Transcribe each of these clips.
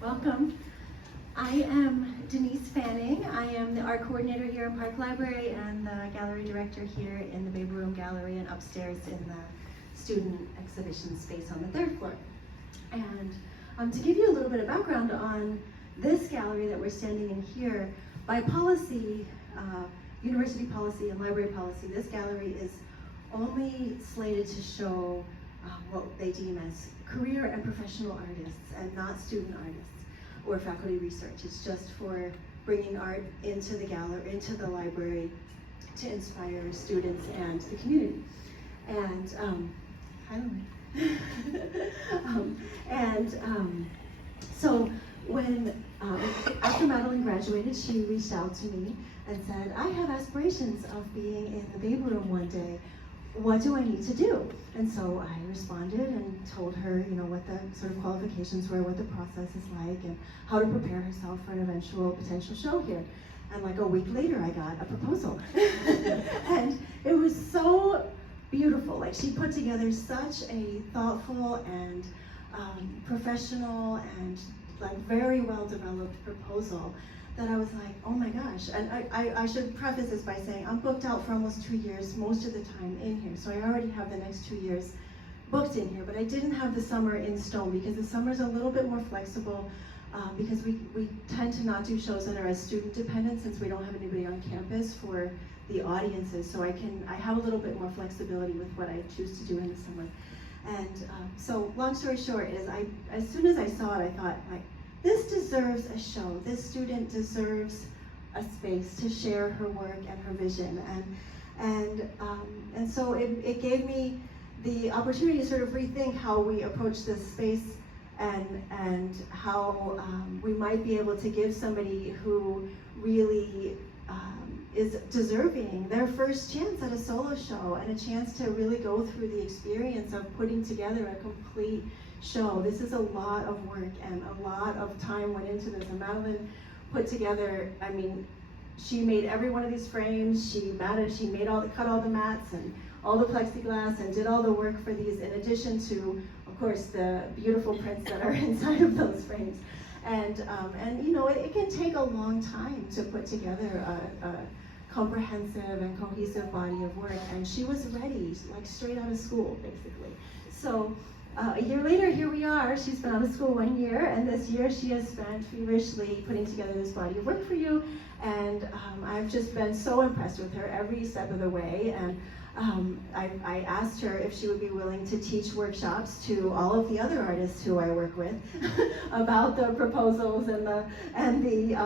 Welcome. I am Denise Fanning. I am the art coordinator here in Park Library and the gallery director here in the Baby Room Gallery and upstairs in the student exhibition space on the third floor. And to give you a little bit of background on this gallery that we're standing in here, by policy, university policy and library policy, this gallery is only slated to show what they deem as career and professional artists and not student artists or faculty research. It's just for bringing art into the gallery, into the library to inspire students and the community. And so when after Madeline graduated, she reached out to me and said, I have aspirations of being in the Baby Room one day. What do I need to do? And so I responded and told her, what the sort of qualifications were, what the process is like, and how to prepare herself for an eventual potential show here. And like a week later, I got a proposal. And it was so beautiful. Like, she put together such a thoughtful and professional and like very well developed proposal that I was like, oh my gosh. And I should preface this by saying I'm booked out for almost 2 years, most of the time in here. So I already have the next 2 years booked in here, but I didn't have the summer in stone because the summer's a little bit more flexible because we tend to not do shows that are as student dependent since we don't have anybody on campus for the audiences. So I have a little bit more flexibility with what I choose to do in the summer. And so long story short is as soon as I saw it, I thought, like, this deserves a show. This student deserves a space to share her work and her vision. And so it gave me the opportunity to sort of rethink how we approach this space and how we might be able to give somebody who really is deserving their first chance at a solo show and a chance to really go through the experience of putting together a complete show. This is a lot of work and a lot of time went into this. And Madeline put together, she made every one of these frames. She cut all the mats and all the plexiglass and did all the work for these, in addition to, of course, the beautiful prints that are inside of those frames. And it can take a long time to put together a comprehensive and cohesive body of work. And she was ready, like straight out of school, basically. So a year later, here we are. She's been out of school 1 year, and this year she has spent feverishly putting together this body of work for you. And I've just been so impressed with her every step of the way. And I asked her if she would be willing to teach workshops to all of the other artists who I work with about the proposals and the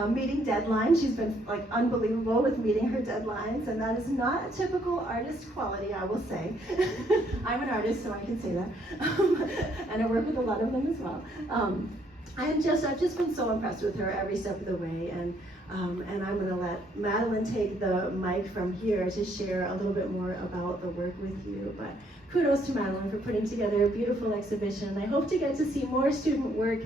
meeting deadlines. She's been like unbelievable with meeting her deadlines, and that is not a typical artist quality, I will say. I'm an artist, so I can say that, and I work with a lot of them as well. I've just been so impressed with her every step of the way, and I'm going to let Madeline take the mic from here to share a little bit more about the work with you. But kudos to Madeline for putting together a beautiful exhibition. I hope to get to see more student work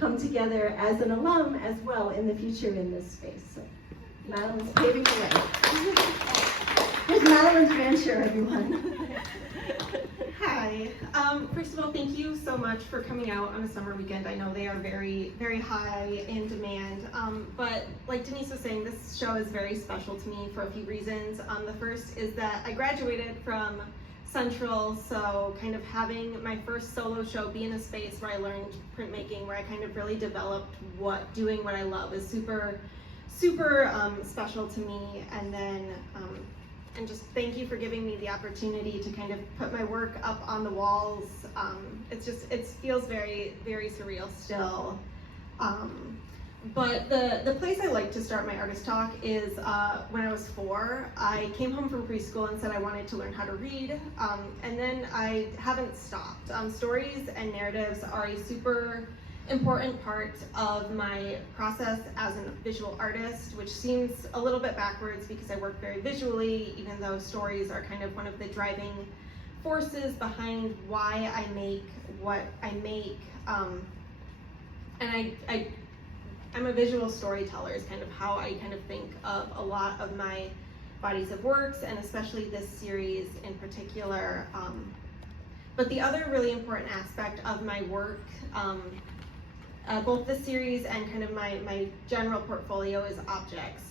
come together as an alum as well in the future in this space. So Madeline's paving the way. Here's Madeline's venture, everyone. Hi. First of all, thank you so much for coming out on a summer weekend. I know they are very, very high in demand. But like Denise was saying, this show is very special to me for a few reasons. The first is that I graduated from Central, so kind of having my first solo show be in a space where I learned printmaking, where I kind of really developed doing what I love is super, super special to me. And then and just thank you for giving me the opportunity to kind of put my work up on the walls. It feels very, very surreal still. But the place I like to start my artist talk is when I was 4. I came home from preschool and said I wanted to learn how to read, and then I haven't stopped. Stories and narratives are a super important part of my process as a visual artist, which seems a little bit backwards because I work very visually, even though stories are kind of one of the driving forces behind why I make what I make. And I'm a visual storyteller is kind of how I kind of think of a lot of my bodies of works, and especially this series in particular. But the other really important aspect of my work both the series and kind of my general portfolio is objects.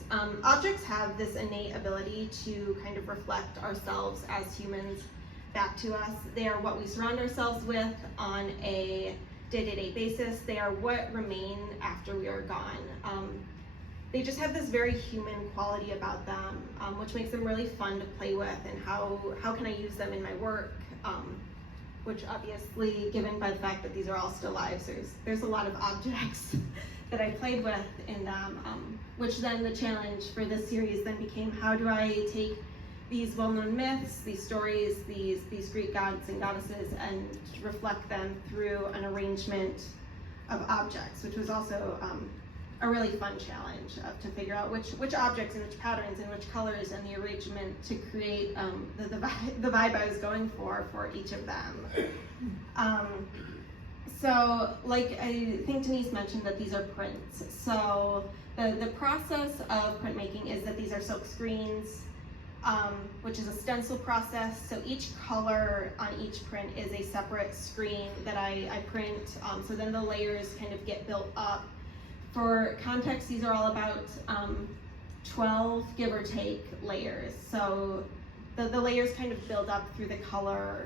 Objects have this innate ability to kind of reflect ourselves as humans back to us. They are what we surround ourselves with on a day-to-day basis. They are what remain after we are gone. They just have this very human quality about them, which makes them really fun to play with, and how can I use them in my work, which obviously, given by the fact that these are all still lives, there's a lot of objects that I played with in them, which then the challenge for this series then became, how do I take these well-known myths, these stories, these Greek gods and goddesses, and reflect them through an arrangement of objects, which was also a really fun challenge to figure out which objects and which patterns and which colors and the arrangement to create the vibe I was going for each of them. So, like I think Denise mentioned that these are prints. So the process of printmaking is that these are silk screens, which is a stencil process. So each color on each print is a separate screen that I print. So then the layers kind of get built up. For context, these are all about 12, give or take, layers. So the layers kind of build up through the color.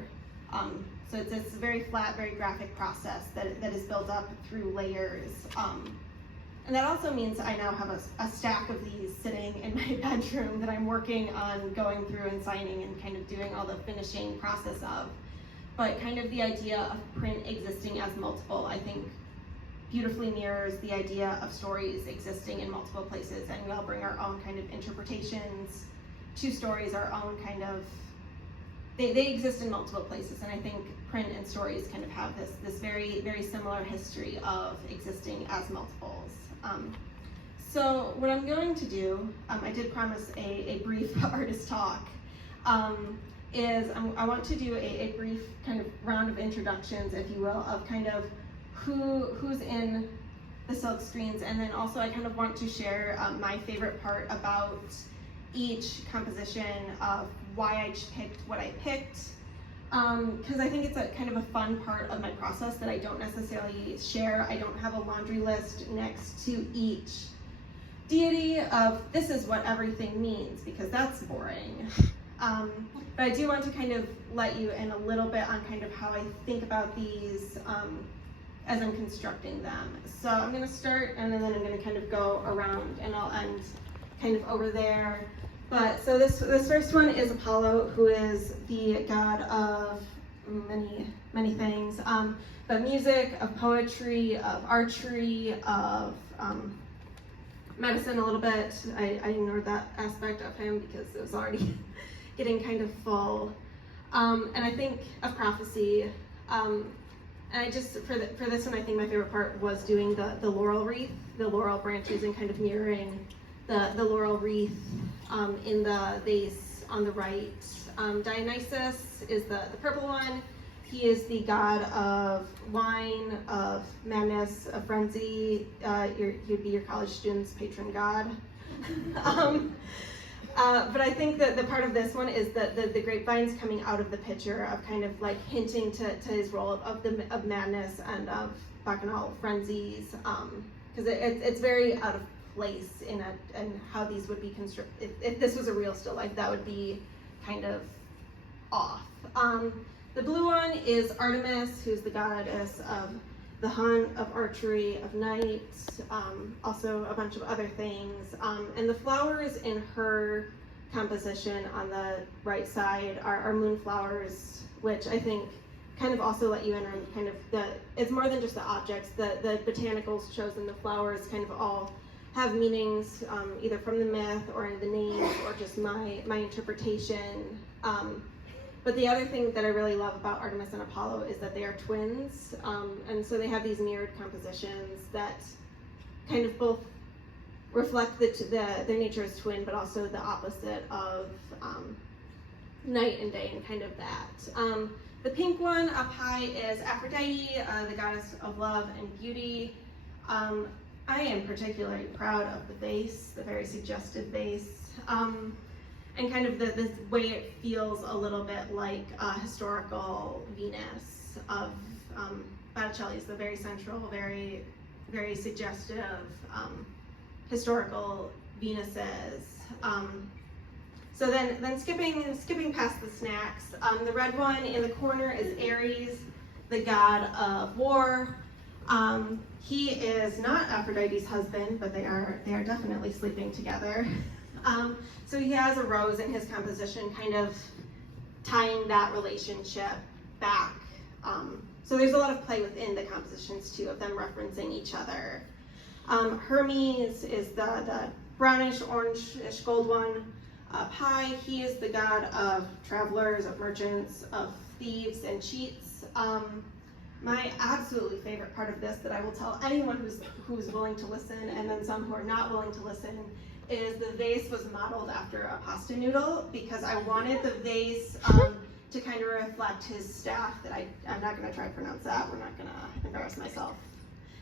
So it's this very flat, very graphic process that is built up through layers. And that also means I now have a stack of these sitting in my bedroom that I'm working on going through and signing and kind of doing all the finishing process of. But kind of the idea of print existing as multiple, I think, beautifully mirrors the idea of stories existing in multiple places, and we all bring our own kind of interpretations to stories, our own kind of, they exist in multiple places, and I think print and stories kind of have this very, very similar history of existing as multiples. So what I'm going to do, I did promise a brief artist talk, is I want to do a brief kind of round of introductions, if you will, of kind of who's in the silk screens, and then also I kind of want to share my favorite part about each composition, of why I picked what I picked, because I think it's a kind of a fun part of my process that I don't necessarily share. I don't have a laundry list next to each deity of this is what everything means, because that's boring. But I do want to kind of let you in a little bit on kind of how I think about these as I'm constructing them. So I'm going to start, and then I'm going to kind of go around, and I'll end kind of over there. But so this first one is Apollo, who is the god of many things, but music, of poetry, of archery, of medicine a little bit. I ignored that aspect of him because it was already getting kind of full. And I think of prophecy. And I just, for this one, I think my favorite part was doing the laurel wreath, the laurel branches, and kind of mirroring the laurel wreath in the vase on the right. Dionysus is the purple one. He is the god of wine, of madness, of frenzy. He'd be your college student's patron god. But I think that the part of this one is that the grapevines coming out of the pitcher, of kind of like hinting to his role of madness and of bacchanal frenzies, because it's very out of place in how these would be constructed. If this was a real still life, that would be kind of off. The blue one is Artemis, who's the goddess of the hunt, of archery, of night, also a bunch of other things. And the flowers in her composition on the right side are moonflowers, which I think kind of also let you in on kind of it's more than just the objects. The botanicals chosen, the flowers kind of all have meanings, either from the myth or in the names or just my interpretation. But the other thing that I really love about Artemis and Apollo is that they are twins, and so they have these mirrored compositions that kind of both reflect their nature as twin, but also the opposite of night and day, and kind of that. The pink one up high is Aphrodite, the goddess of love and beauty. I am particularly proud of the vase, the very suggestive vase. And kind of the way it feels a little bit like historical Venus of Botticelli's, the very central, very very suggestive historical Venuses. So then skipping past the snacks, the red one in the corner is Ares, the god of war. He is not Aphrodite's husband, but they are definitely sleeping together. So he has a rose in his composition, kind of tying that relationship back. So there's a lot of play within the compositions too, of them referencing each other. Hermes is the brownish, orangish gold one. Pi, he is the god of travelers, of merchants, of thieves and cheats. My absolutely favorite part of this that I will tell anyone who's willing to listen, and then some who are not willing to listen, is the vase was modeled after a pasta noodle, because I wanted the vase to kind of reflect his staff that I'm not going to try to pronounce that. We're not going to embarrass myself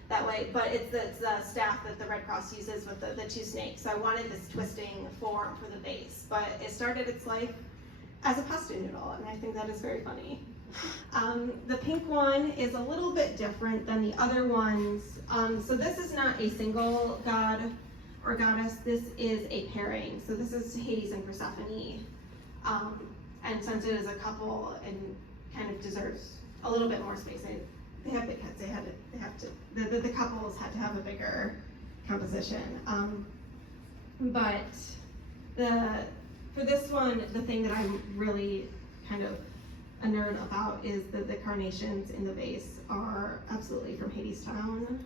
that way, but it's the staff that the Red Cross uses with the two snakes. So I wanted this twisting form for the vase, but it started its life as a pasta noodle, and I think that is very funny. The pink one is a little bit different than the other ones. So this is not a single god or goddess, this is a pairing. So this is Hades and Persephone. And since it is a couple and kind of deserves a little bit more space, they have big heads, the couples had to have a bigger composition. But for this one, the thing that I'm really kind of a nerd about is that the carnations in the vase are absolutely from Hades Town.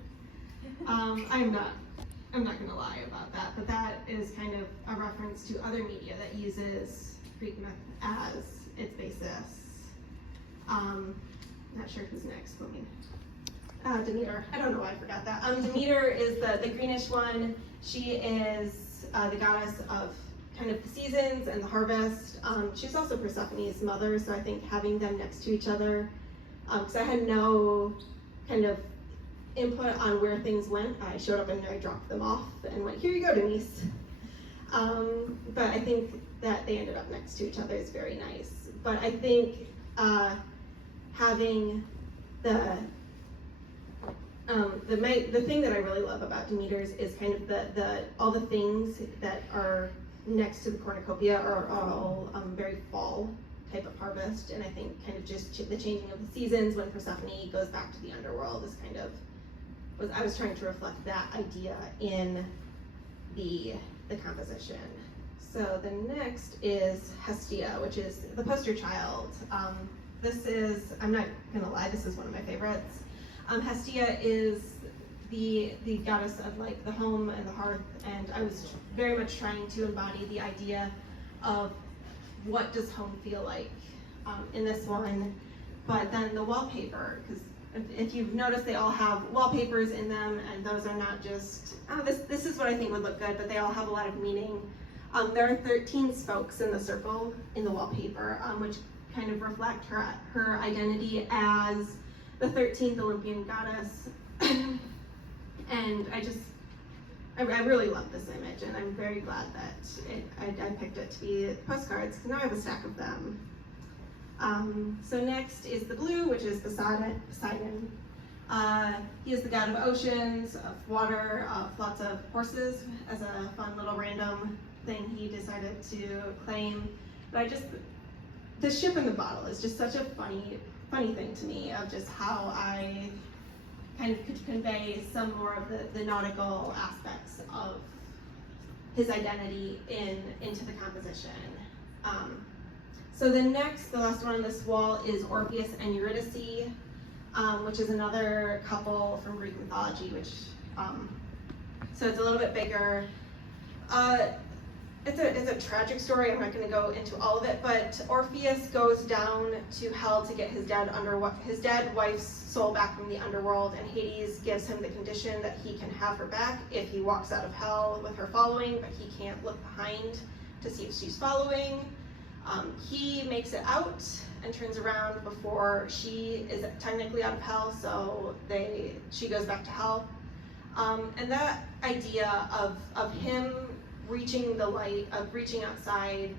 I'm not gonna lie about that, but that is kind of a reference to other media that uses Greek myth as its basis. Not sure who's next. Demeter. I don't know why I forgot that. Demeter is the greenish one. She is the goddess of kind of the seasons and the harvest. She's also Persephone's mother, so I think having them next to each other, because I had no kind of input on where things went. I showed up and I dropped them off and went, here you go, Denise. But I think that they ended up next to each other is very nice. But I think having the thing that I really love about Demeter's is kind of all the things that are next to the cornucopia are all very fall type of harvest, and I think kind of just the changing of the seasons when Persephone goes back to the underworld is kind of I was trying to reflect that idea in the composition. So the next is Hestia, which is the poster child. This is, I'm not gonna lie, this is one of my favorites. Hestia is the goddess of like the home and the hearth, and I was very much trying to embody the idea of what does home feel like in this one. But then the wallpaper, because if you've noticed, they all have wallpapers in them, and those are not just, this is what I think would look good, but they all have a lot of meaning. There are 13 spokes in the circle in the wallpaper, which kind of reflect her identity as the 13th Olympian goddess. And I really love this image, and I'm very glad that I picked it to be postcards, because now I have a stack of them. So next is the blue, which is Poseidon. He is the god of oceans, of water, of lots of horses, as a fun little random thing he decided to claim. But the ship in the bottle is just such a funny thing to me, of just how I kind of could convey some more of the nautical aspects of his identity into the composition. So the last one on this wall is Orpheus and Eurydice, which is another couple from Greek mythology, so it's a little bit bigger. It's a tragic story. I'm not going to go into all of it, but Orpheus goes down to hell to get his dead wife's soul back from the underworld, and Hades gives him the condition that he can have her back if he walks out of hell with her following, but he can't look behind to see if she's following. He makes it out and turns around before she is technically out of hell, so she goes back to hell. And that idea of him reaching the light, of reaching outside,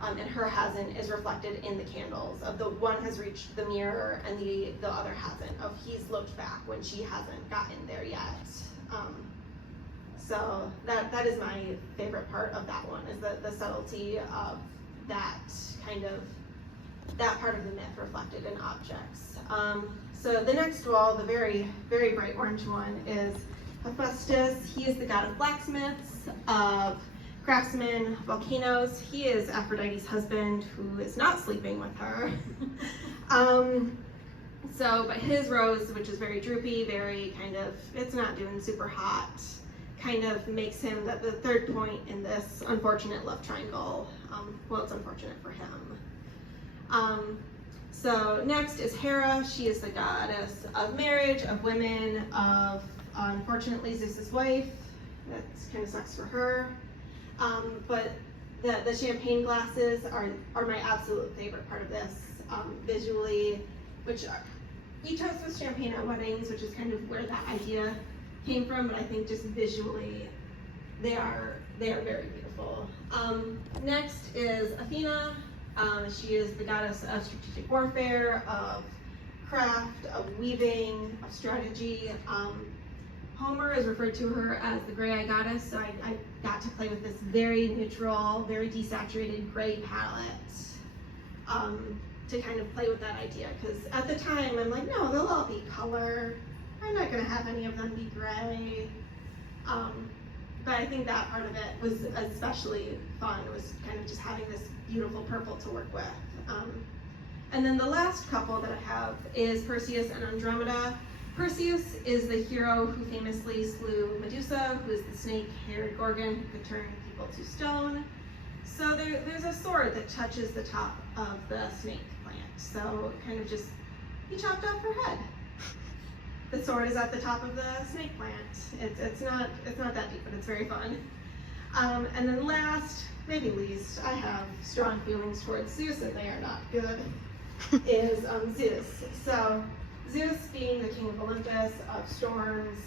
and her hasn't is reflected in the candles. Of the one has reached the mirror and the other hasn't. Of he's looked back when she hasn't gotten there yet. So that is my favorite part of that one, is the subtlety of that kind of, that part of the myth reflected in objects. So the next wall, the very, very bright orange one, is Hephaestus. He is the god of blacksmiths, of craftsmen, volcanoes. He is Aphrodite's husband, who is not sleeping with her. But his rose, which is very droopy, very kind of, it's not doing super hot, kind of makes him the third point in this unfortunate love triangle. Well, it's unfortunate for him. So next is Hera. She is the goddess of marriage, of women, of, unfortunately, Zeus's wife. That kind of sucks for her. But the champagne glasses are my absolute favorite part of this. Visually, which we toast with champagne at weddings, which is kind of where that idea came from, but I think just visually, they are very beautiful. Next is Athena. She is the goddess of strategic warfare, of craft, of weaving, of strategy. Homer is referred to her as the gray-eyed goddess, so I got to play with this very neutral, very desaturated gray palette to kind of play with that idea, because at the time I'm like, no, they'll all be color. I'm not going to have any of them be gray. But I think that part of it was especially fun, was kind of just having this beautiful purple to work with. And then the last couple that I have is Perseus and Andromeda. Perseus is the hero who famously slew Medusa, who is the snake-haired Gorgon who could turn people to stone. So there's a sword that touches the top of the snake plant. So kind of just, he chopped off her head. The sword is at the top of the snake plant. It's not that deep, but it's very fun. And then last, maybe least, I have strong feelings towards Zeus, and they are not good, is Zeus. So Zeus, being the king of Olympus, of storms,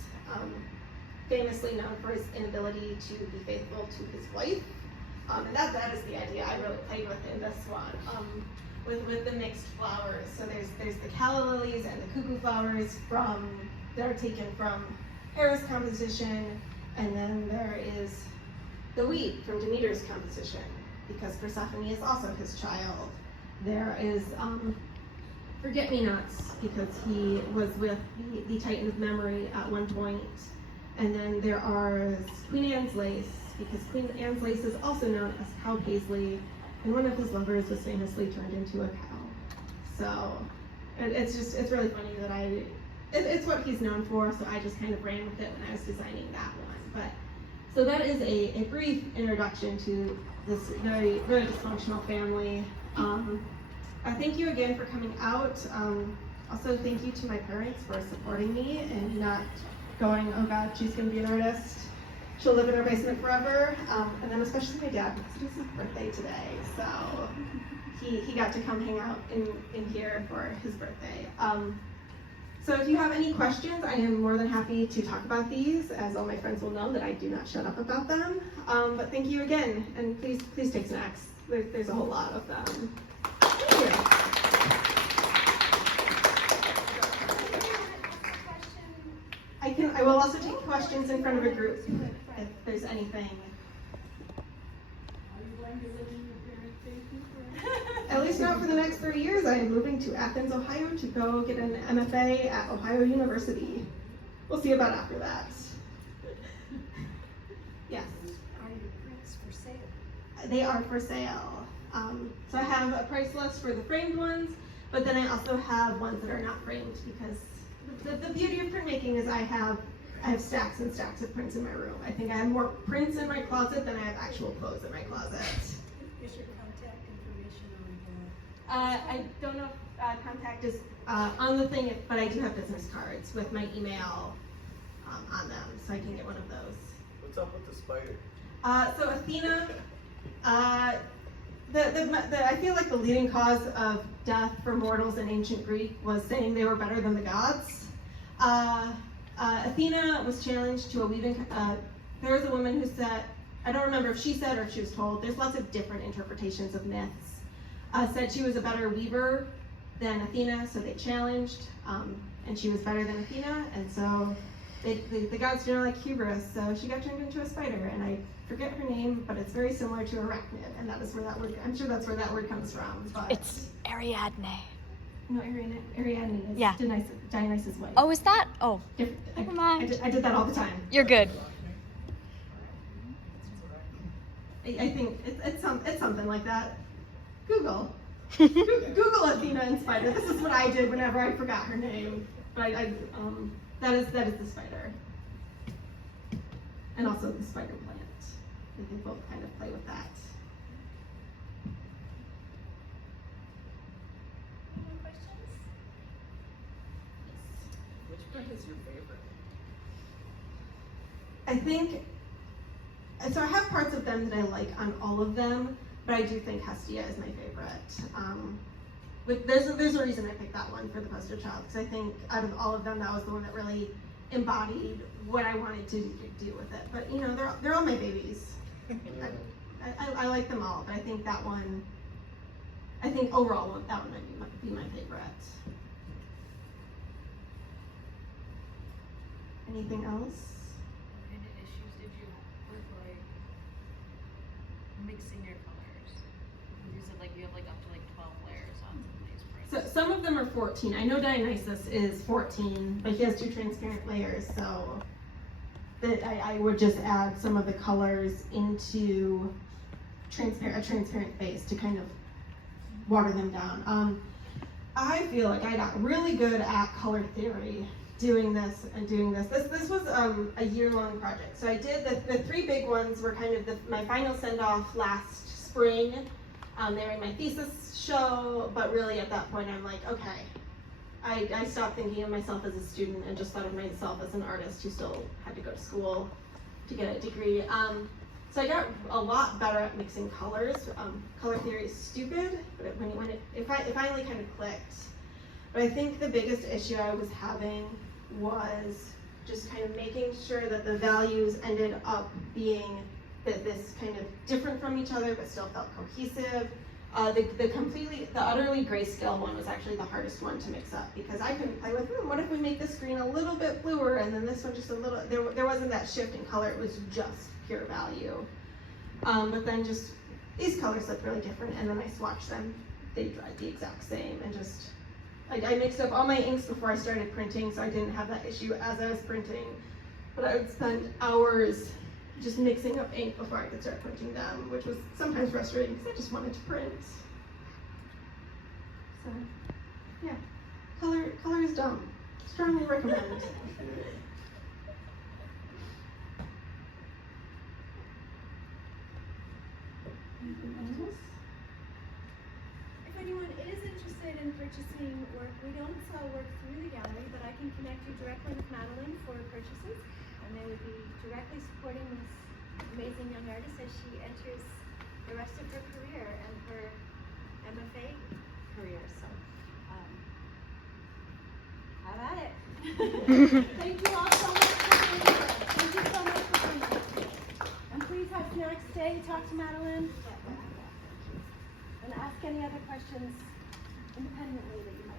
famously known for his inability to be faithful to his wife. And that is the idea I really played with in this one, with the mixed flowers. So there's the calla lilies and the cuckoo flowers that are taken from Hera's composition, and then there is the wheat from Demeter's composition, because Persephone is also his child. There is Forget-Me-Nots, because he was with the Titan of Memory at one point. And then there are Queen Anne's lace, because Queen Anne's lace is also known as cow paisley, and one of his lovers was famously turned into a cow. So it's really funny that it's what he's known for, so I just kind of ran with it when I was designing that one. So that is a brief introduction to this very, very dysfunctional family. Thank you again for coming out. Also, thank you to my parents for supporting me and not going, oh God, she's gonna be an artist. She'll live in her basement forever. And then especially my dad, because it is his birthday today. So he got to come hang out in here for his birthday. So if you have any questions, I am more than happy to talk about these, as all my friends will know that I do not shut up about them. But thank you again, and please take snacks. There's a whole lot of them. Thank you. I will also take questions in front of a group if there's anything. At least not for the next 3 years. I am moving to Athens, Ohio to go get an MFA at Ohio University. We'll see about after that. Yes? Are your prints for sale? They are for sale. So I have a price list for the framed ones, but then I also have ones that are not framed, because the beauty of printmaking is I have stacks and stacks of prints in my room. I think I have more prints in my closet than I have actual clothes in my closet. Is your contact information on the... I don't know if contact is on the thing, but I do have business cards with my email on them, so I can get one of those. What's up with the spider? So Athena, I feel like the leading cause of death for mortals in ancient Greek was saying they were better than the gods. Athena was challenged to a weaving. There was a woman who said, I don't remember if she said or if she was told, there's lots of different interpretations of myths. Said she was a better weaver than Athena, so they challenged, and she was better than Athena, and so the gods didn't like hubris, so she got turned into a spider, and I forget her name, but it's very similar to arachnid, and that is where that word, I'm sure that's where that word comes from, but... It's Ariadne. No, Ariadne is Yeah. Dionysus' wife. Oh, is that? Oh, Different. never mind. I did that all the time. You're good. I think it's something like that. Google Athena and spider. This is what I did whenever I forgot her name. But that is the spider, and also the spider plant. They both kind of play with that. Any more questions? Which print is your favorite? I think, so I have parts of them that I like on all of them, but I do think Hestia is my favorite. But there's a reason I picked that one for the poster child, because I think out of all of them, that was the one that really embodied what I wanted to do with it. But you know, they're all my babies. I like them all, but I think that one, overall that one might be my favorite. Anything else? What kind of issues did you have with like mixing your colors? You said like you have like up to like 12 layers on some of these prints. So some of them are 14. I know Dionysus is 14, but he has 2 transparent layers, so that I would just add some of the colors into a transparent base to kind of water them down. I feel like I got really good at color theory doing this and doing this. This was a year-long project. So I did the 3 big ones were kind of my final send-off last spring. They were in my thesis show, but really at that point I'm like, okay. I stopped thinking of myself as a student and just thought of myself as an artist who still had to go to school to get a degree. So I got a lot better at mixing colors. Color theory is stupid, but it finally kind of clicked. But I think the biggest issue I was having was just kind of making sure that the values ended up being this kind of different from each other, but still felt cohesive. The utterly grayscale one was actually the hardest one to mix up because I couldn't play with, what if we make this green a little bit bluer and then this one just a little, there wasn't that shift in color, it was just pure value. But then just, these colors look really different and then I swatched them, they dried the exact same and just, I mixed up all my inks before I started printing so I didn't have that issue as I was printing. But I would spend hours just mixing up ink before I could start printing them, which was sometimes frustrating because I just wanted to print. So, yeah, color is dumb. Strongly recommend. Anything else? If anyone is interested in purchasing work, we don't sell work through the gallery, but I can connect you directly with Madeline for purchases, and they would be directly supporting this amazing young artist as she enters the rest of her career and her MFA career. So, have at it. Thank you all so much for being here. Thank you so much for coming. And please have snacks, stay, talk to Madeline, and ask any other questions independently that you might